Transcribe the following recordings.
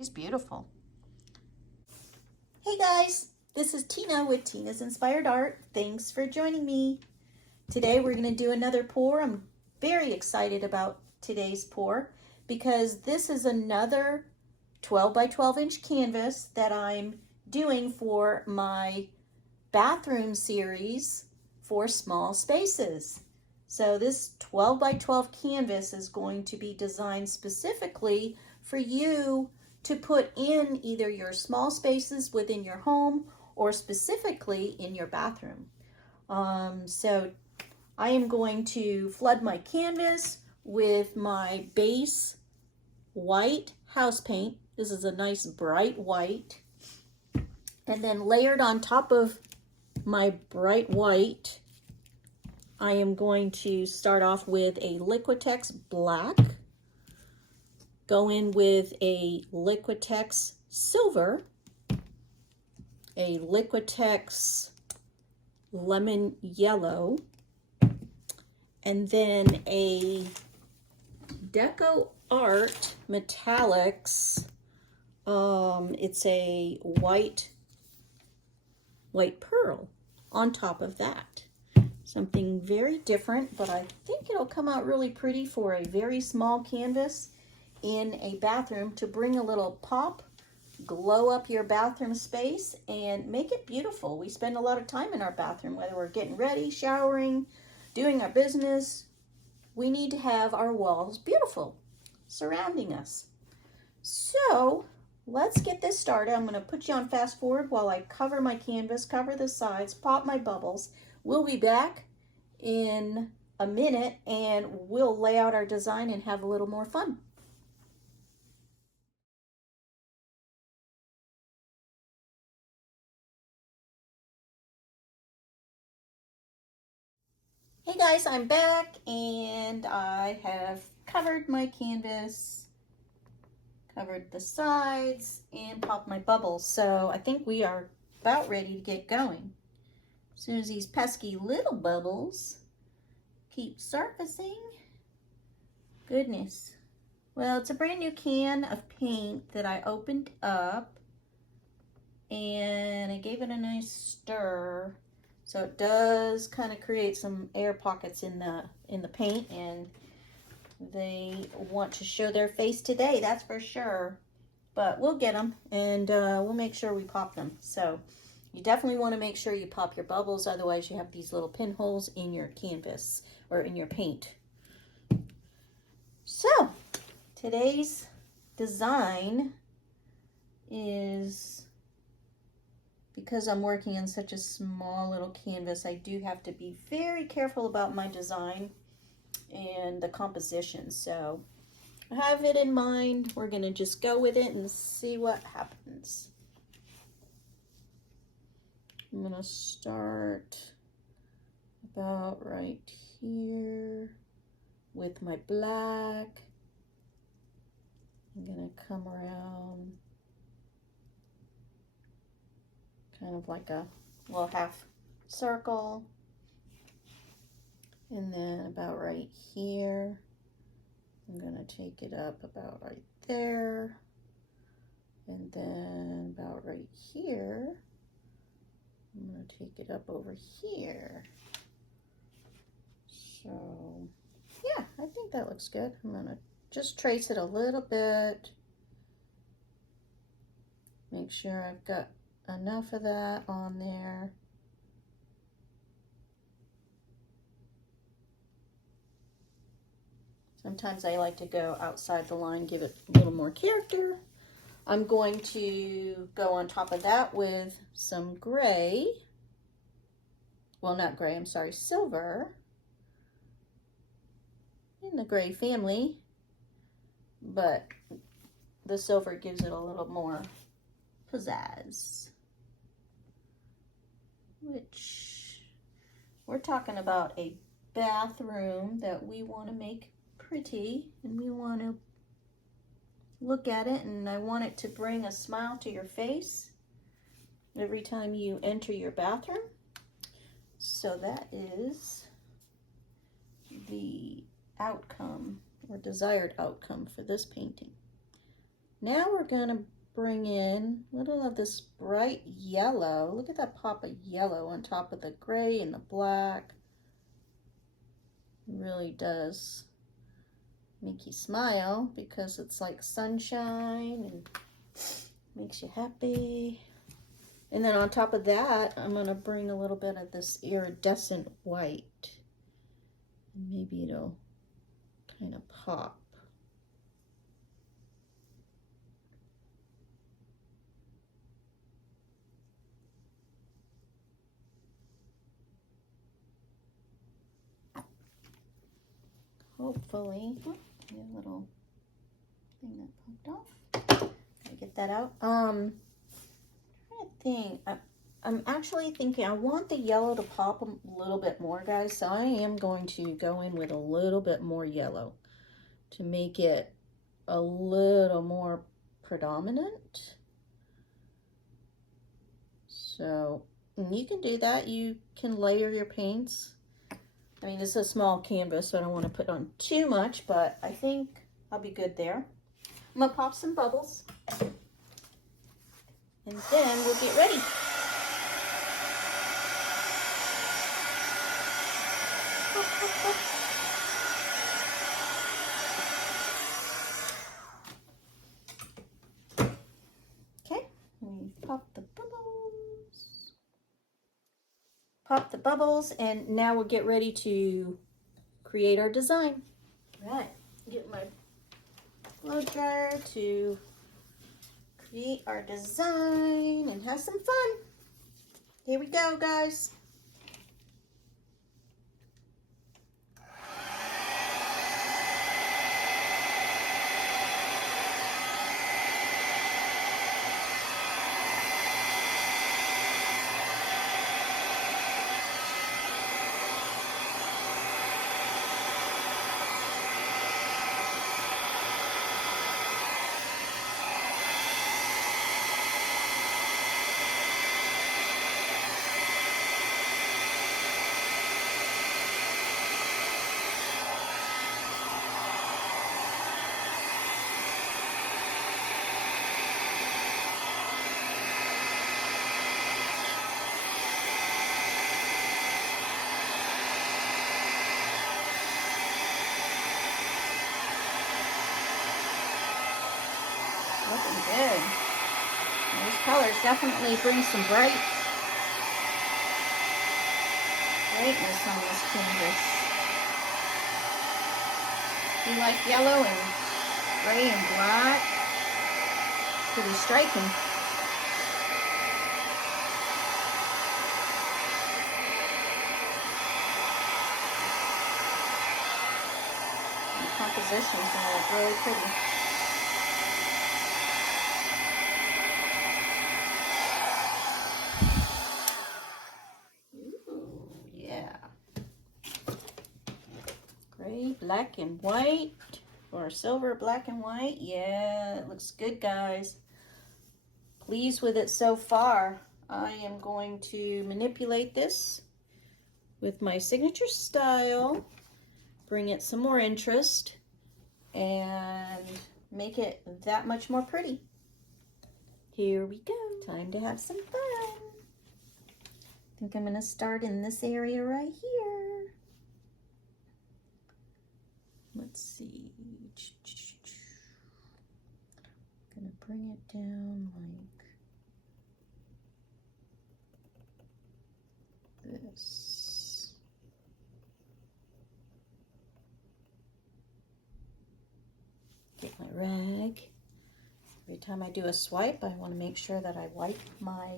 She's beautiful. Hey guys, this is Tina with Tina's Inspired Art. Thanks for joining me. Today we're going to do another pour. I'm very excited about today's pour because this is another 12 by 12 inch canvas that I'm doing for my bathroom series for small spaces. So this 12 by 12 canvas is going to be designed specifically for you to put in either your small spaces within your home or specifically in your bathroom. So I am going to flood my canvas with my base white house paint. This is a nice bright white. And then layered on top of my bright white, I am going to start off with a Liquitex black, go in with a Liquitex silver, a Liquitex lemon yellow, and then a Deco Art Metallics. It's a white pearl on top of that. Something very different, but I think it'll come out really pretty for a very small canvas in a bathroom to bring a little pop, glow up your bathroom space, and make it beautiful. We spend a lot of time in our bathroom, whether we're getting ready, showering, doing our business. We need to have our walls beautiful, surrounding us. So let's get this started. I'm going to put you on fast forward while I cover my canvas, cover the sides, pop my bubbles. We'll be back in a minute and we'll lay out our design and have a little more fun. Hey guys, I'm back and I have covered my canvas, covered the sides, and popped my bubbles. So I think we are about ready to get going. As soon as these pesky little bubbles keep surfacing. Goodness. Well, it's a brand new can of paint that I opened up and I gave it a nice stir. So it does kind of create some air pockets in the paint, and they want to show their face today, that's for sure. But we'll get them, and we'll make sure we pop them. So you definitely want to make sure you pop your bubbles, otherwise you have these little pinholes in your canvas or in your paint. So today's design is, because I'm working on such a small little canvas, I do have to be very careful about my design and the composition. So I have it in mind. We're going to just go with it and see what happens. I'm going to start about right here with my black. I'm going to come around kind of like a little half circle, and then about right here I'm going to take it up about right there, and then about right here I'm going to take it up over here. So yeah, I think that looks good. I'm going to just trace it a little bit, make sure I've got enough of that on there. Sometimes I like to go outside the line, give it a little more character. I'm going to go on top of that with some gray. Well, not gray, I'm sorry, silver. In the gray family, but the silver gives it a little more pizzazz. Which, we're talking about a bathroom that we want to make pretty, and we want to look at it, and I want it to bring a smile to your face every time you enter your bathroom. So that is the outcome or desired outcome for this painting. Now we're gonna bring in a little of this bright yellow. Look at that pop of yellow on top of the gray and the black. It really does make you smile because it's like sunshine and makes you happy. And then on top of that, I'm gonna bring a little bit of this iridescent white. And maybe it'll kind of pop. Hopefully, a little thing that popped off. Gotta get that out. I'm trying to think. I'm actually thinking I want the yellow to pop a little bit more, guys. So I am going to go in with a little bit more yellow to make it a little more predominant. So you can do that. You can layer your paints. I mean, this is a small canvas, so I don't want to put on too much, but I think I'll be good there. I'm gonna pop some bubbles, and then we'll get ready. Okay, we pop the bubbles. Pop the bubbles, and now we'll get ready to create our design. All right, get my blow dryer to create our design and have some fun. Here we go, guys. Looking good. Those colors definitely bring some brightness on this canvas. You like yellow and gray and black? Pretty striking. The composition's gonna look really pretty. Gray, black, and white, or silver, black, and white. Yeah, it looks good, guys. Pleased with it so far. I am going to manipulate this with my signature style, bring it some more interest, and make it that much more pretty. Here we go. Time to have some fun. I think I'm going to start in this area right here. Let's see. I'm gonna bring it down like this. Get my rag. Every time I do a swipe, I want to make sure that I wipe my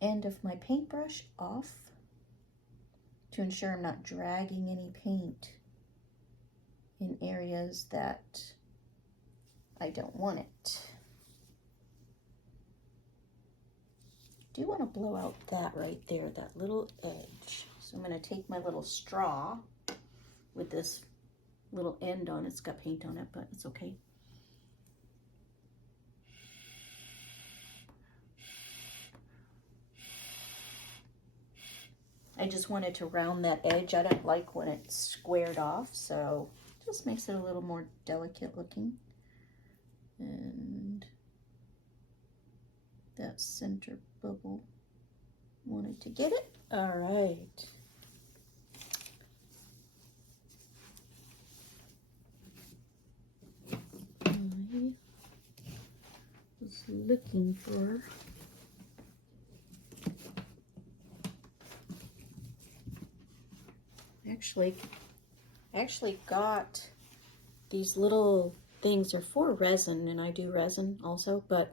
end of my paintbrush off to ensure I'm not dragging any paint in areas that I don't want it. Do want to blow out that right there, that little edge. So I'm going to take my little straw with this little end on it. It's got paint on it, but it's okay. I just wanted to round that edge. I don't like when it's squared off, so it just makes it a little more delicate looking. And that center bubble, wanted to get it. All right. I was looking for actually got these little things. They're for resin, and I do resin also, but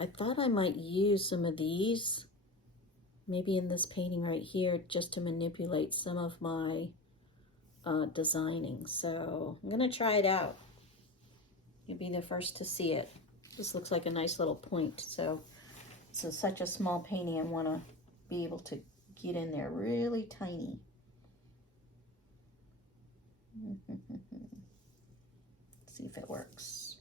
I thought I might use some of these maybe in this painting right here just to manipulate some of my designing. So I'm gonna try it out. You'll be the first to see it. This looks like a nice little point. So this is such a small painting, I want to be able to get in there really tiny. See if it works.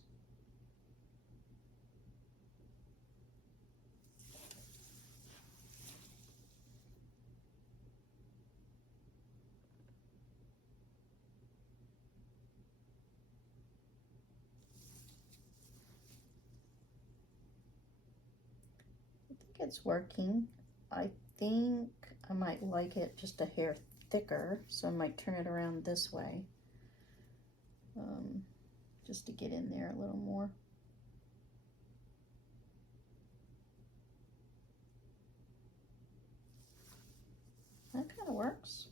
I think it's working. I think I might like it just a hair thicker, so I might turn it around this way, just to get in there a little more. That kind of works.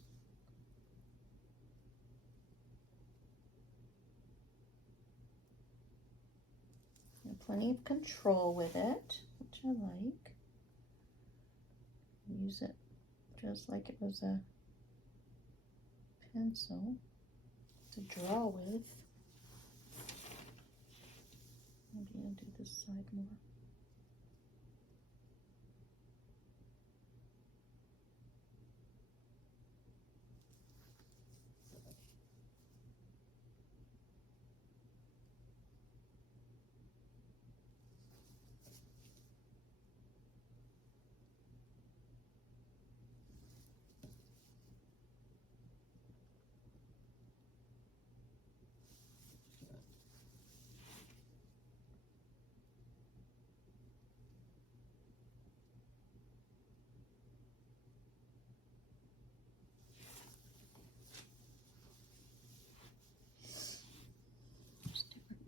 And plenty of control with it, which I like. Use it just like it was a pencil to draw with. Maybe I'll do this side more.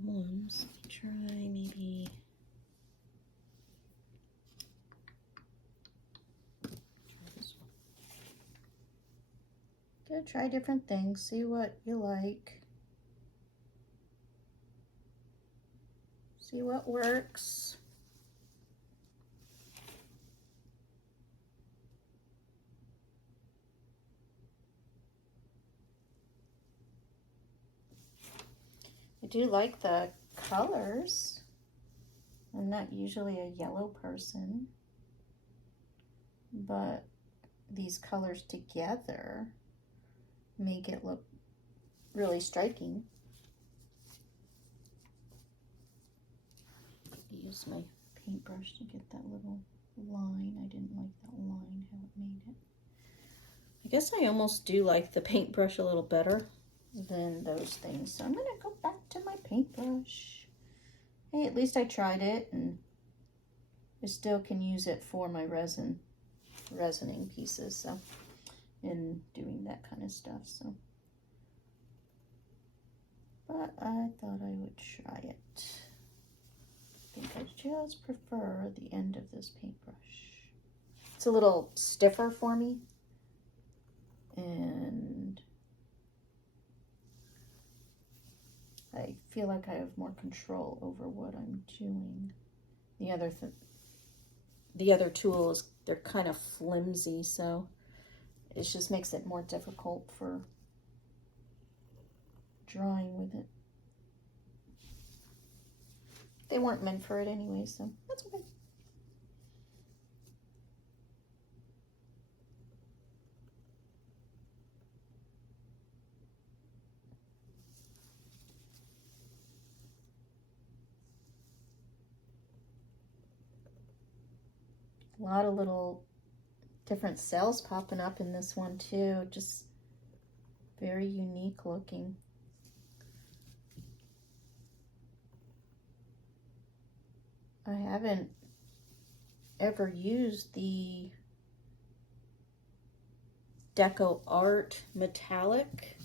Ones. Try maybe this one. Go try different things, see what you like, see what works. I do like the colors. I'm not usually a yellow person, but these colors together make it look really striking. Use my paintbrush to get that little line. I didn't like that line, how it made it. I guess I almost do like the paintbrush a little better than those things. So I'm gonna go back to my paintbrush. Hey, at least I tried it, and I still can use it for my resining pieces, so, in doing that kind of stuff, so. But I thought I would try it. I think I just prefer the end of this paintbrush. It's a little stiffer for me, and I feel like I have more control over what I'm doing. The other tools, they're kind of flimsy, so it just makes it more difficult for drawing with it. They weren't meant for it anyway, so that's okay. A lot of little different cells popping up in this one too, just very unique looking. I haven't ever used the Deco Art Metallic.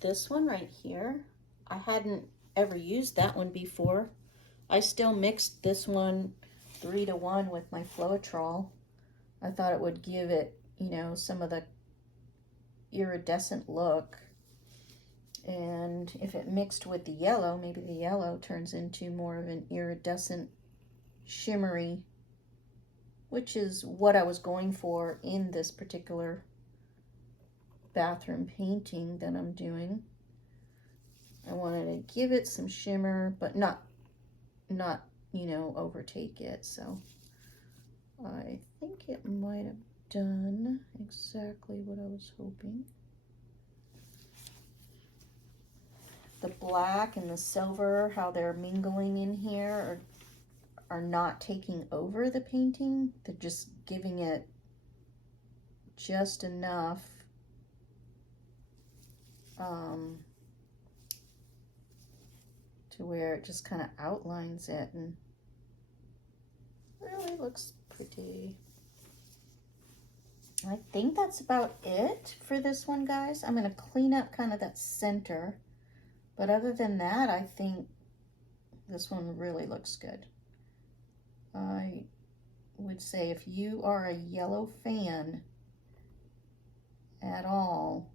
This one right here, I hadn't ever used that one before. I still mixed this one 3-to-1 with my Floetrol. I thought it would give it, you know, some of the iridescent look. And if it mixed with the yellow, maybe the yellow turns into more of an iridescent, shimmery, which is what I was going for in this particular bathroom painting that I'm doing. I wanted to give it some shimmer, but not, you know, overtake it. So I think it might have done exactly what I was hoping. The black and the silver, how they're mingling in here, are not taking over the painting. They're just giving it just enough to where it just kind of outlines it and really looks pretty. I think that's about it for this one, guys. I'm going to clean up kind of that center. But other than that, I think this one really looks good. I would say if you are a yellow fan at all,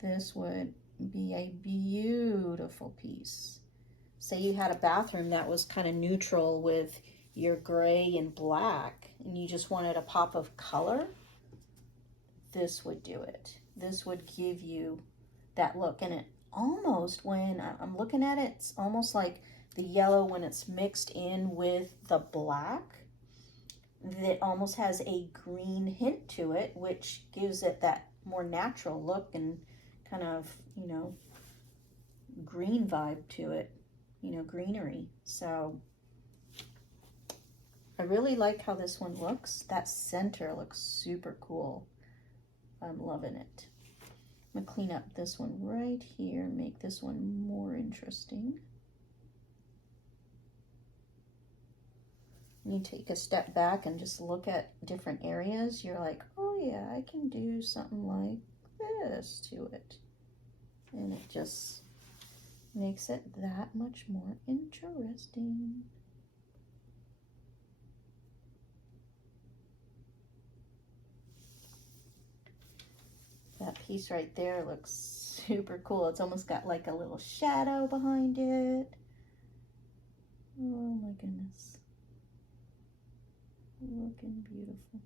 this would be a beautiful piece. Say you had a bathroom that was kind of neutral with your gray and black, and you just wanted a pop of color, this would do it. This would give you that look. And it almost, when I'm looking at it, it's almost like the yellow when it's mixed in with the black, that almost has a green hint to it, which gives it that more natural look and kind of, you know, green vibe to it, you know, greenery. So I really like how this one looks. That center looks super cool. I'm loving it. I'm gonna clean up this one right here, make this one more interesting. When you take a step back and just look at different areas, you're like, oh yeah, I can do something like this to it. And it just makes it that much more interesting. That piece right there looks super cool. It's almost got like a little shadow behind it. Oh my goodness. Looking beautiful.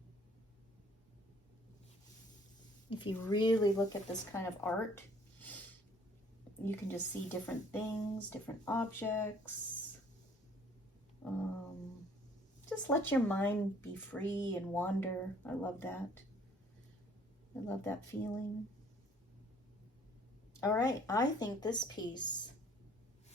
If you really look at this kind of art, you can just see different things, different objects. Just let your mind be free and wander. I love that. I love that feeling. All right, I think this piece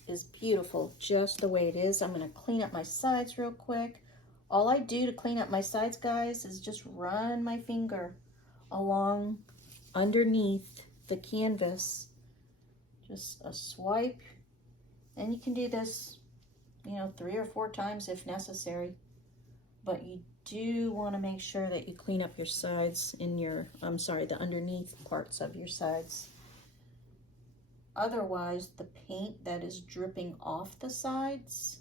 is beautiful just the way it is. I'm going to clean up my sides real quick. All I do to clean up my sides, guys, is just run my finger along underneath the canvas. Just a swipe. And you can do this, you know, 3 or 4 times if necessary. But you do want to make sure that you clean up your sides in your, the underneath parts of your sides. Otherwise, the paint that is dripping off the sides,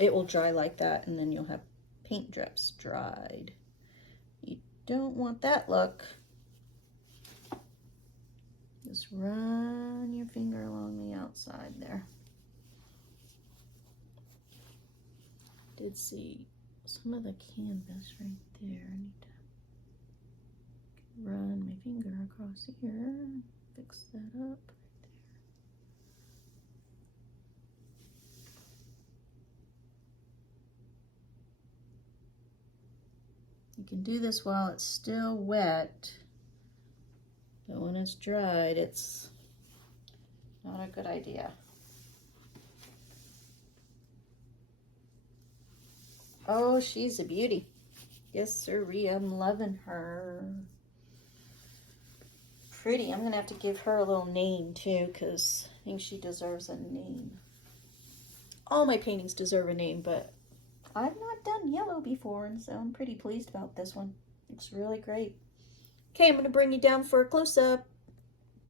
it will dry like that, and then you'll have paint drips dried. You don't want that look. Just run your finger along the outside there. Did see some of the canvas right there. I need to run my finger across here, fix that up right there. You can do this while it's still wet, but when it's dried, it's not a good idea. Oh, she's a beauty. Yes, sirree, I'm loving her. Pretty. I'm gonna have to give her a little name too, because think she deserves a name. All my paintings deserve a name, but I've not done yellow before, and so I'm pretty pleased about this one. Looks really great. Okay, I'm going to bring you down for a close-up.